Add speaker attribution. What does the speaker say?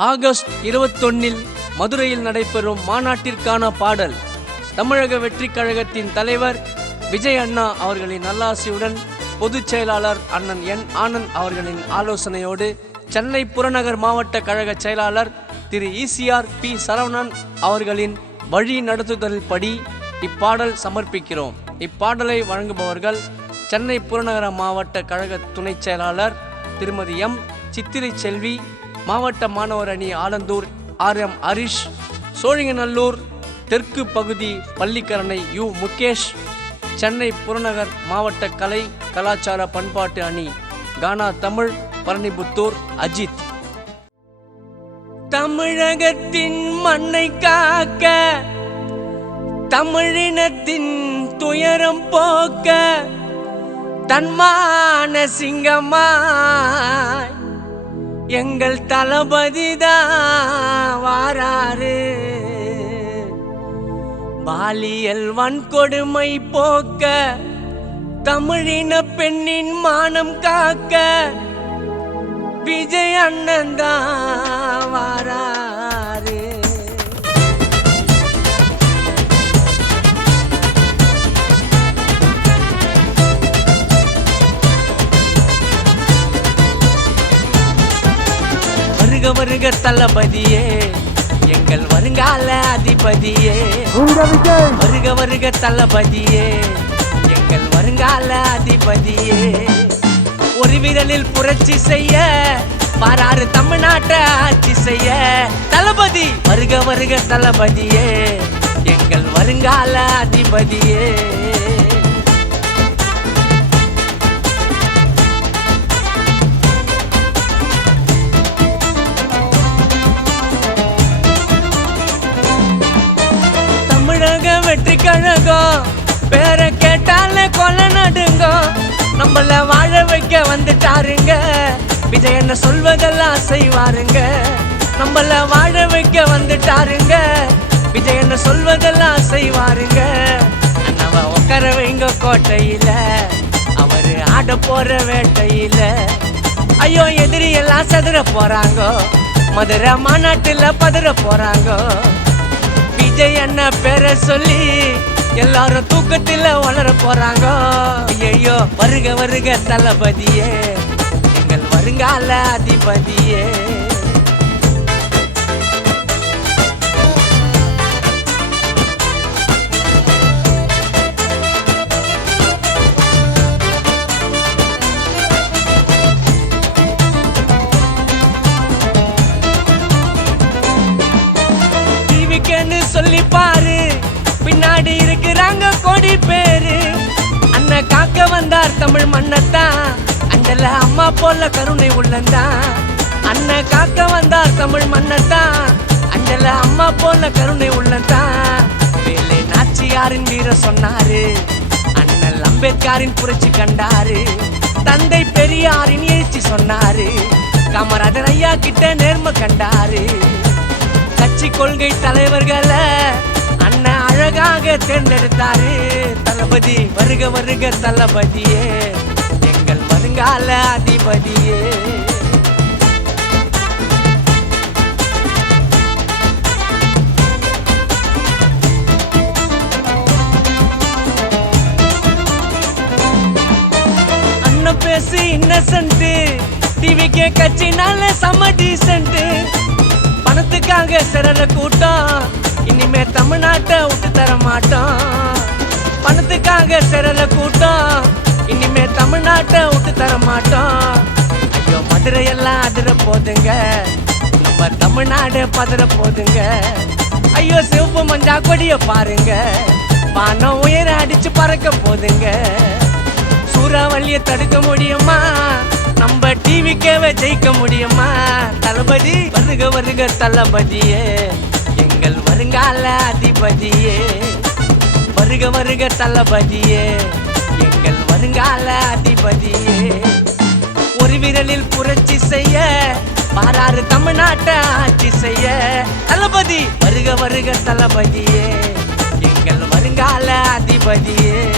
Speaker 1: August இருபத்தொன்னில் மதுரையில் நடைபெறும் மாநாட்டிற்கான பாடல் தமிழக வெற்றிக் கழகத்தின் தலைவர் விஜய் அண்ணா அவர்களின் நல்லாசியுடன் பொதுச் செயலாளர் அண்ணன் என் ஆனந்த் அவர்களின் ஆலோசனையோடு சென்னை புறநகர் மாவட்ட கழக செயலாளர் திரு இசிஆர் பி சரவணன் அவர்களின் வழி நடத்துதல் படி இப்பாடல் சமர்ப்பிக்கிறோம். இப்பாடலை வழங்குபவர்கள் சென்னை புறநகர மாவட்ட கழக துணைச் செயலாளர் திருமதி எம் சித்திரை செல்வி மாவட்ட மாணவர் அணி ஆலந்தூர் ஆர் எம் ஹரிஷ் சோழிங்கநல்லூர் தெற்கு பகுதி பள்ளிக்கரணை யு. முகேஷ் சென்னை புறநகர் மாவட்ட கலை கலாச்சார பண்பாட்டு அணி கானா தமிழ் பரணிபுத்தூர் அஜித். தமிழகத்தின் மண்ணை காக்க தமிழினத்தின் துயரம் போக்க தன்மான சிங்கமாய் எங்கள் தளபதிதான் வாராரு. பாலியல் வன்கொடுமை போக்க தமிழின பெண்ணின் மானம் காக்க விஜய் அண்ணன் தான் வருக தளபதியே. எங்கள் வருங்கால அதிபதியே. வருக வருக தளபதியே. எங்கள் வருங்கால அதிபதியே. ஒரு விரலில் புரட்சி செய்ய பாராறு தமிழ்நாட்டை ஆட்சி செய்ய. தளபதி வருக வருக தளபதியே. எங்கள் வருங்கால அதிபதியே. வெற்றி கழகம் பேரை கேட்டாலே கொலை நடுங்க. நம்மள வாழ வைக்க வந்துட்டாருங்க. விஜய் என்ன சொல்வதெல்லாம் செய்வாருங்க. நம்மள வாழ வைக்க வந்துட்டாருங்க. விஜய் என்ன சொல்வதெல்லாம் செய்வாருங்க. நம்ம உட்கார வைங்க கோட்டையில. அவரு ஆட போற வேட்டையில. ஐயோ எதிரி எல்லாம் சதுர போறாங்கோ. மதுரை மாநாட்டுல பதுர போறாங்கோ. விஜய் அண்ணா பேரை சொல்லி எல்லாரும் தூக்கத்துல வளர போறாங்க. ஐயோ வருக வருக தளபதியே. எங்கள் வருங்கால அதிபதியே. பின்னாடி இருக்கிறாங்க கோடி பேரு. அண்ணன் காக்க வந்தார் தமிழ் மண்ணத்தான் அண்டல அம்மா போல கருணை உள்ளந்தான். அண்ணன் காக்க வந்தார் தமிழ் மண்ணத்தான் அண்டல அம்மா போல கருணை உள்ளந்தான். வேலை நாச்சியாரின் வீர சொன்னாரு. அண்ணல் அம்பேத்கரின் புரட்சி கண்டாரு. தந்தை பெரியாரின் எழுச்சி சொன்னாரு. காமராஜர் ஐயா கிட்ட நேர்மை கண்டாரு. கட்சி கொள்கை தலைவர்களை அண்ணன் தேர்ந்தெடுத்தாரு தளபதி வருக வருக தளபதியே. எங்கள் வருங்கால அதிபதியே. அண்ணன் பேசி இன்னசென்ட் டிவிக்கே கட்சினால செம்ம டீசென்ட் பணத்துக்காக சிறல கூட்டம். இனிமே தமிழ்நாட்டை விட்டு தர மாட்டோம் பணத்துக்காக சிறல கூட்டம் இனிமே தமிழ்நாட்டை விட்டு தர மாட்டோம் ஐயோ மதுரை எல்லாம் அதிர போதுங்க. நம்ம தமிழ்நாடு பதற போதுங்க. ஐயோ சிவப்பு மஞ்சா கொடிய பாருங்க. வானம் உயர அடிச்சு பறக்க போதுங்க. சூறாவளிய தடுக்க முடியுமா? நம்ம டிவிக்கவே ஜெயிக்க முடியுமா? தளபதி வருக வருக தளபதியே. எங்கள் வருங்கால அதிபதியே. வருக வருக தளபதியே. எங்கள் வருங்கால அதிபதியே. ஒரு விரலில் புரட்சி செய்ய மாறாறு தமிழ்நாட்டை ஆட்சி செய்ய. தளபதி வருக வருக தளபதியே. எங்கள் வருங்கால அதிபதியே.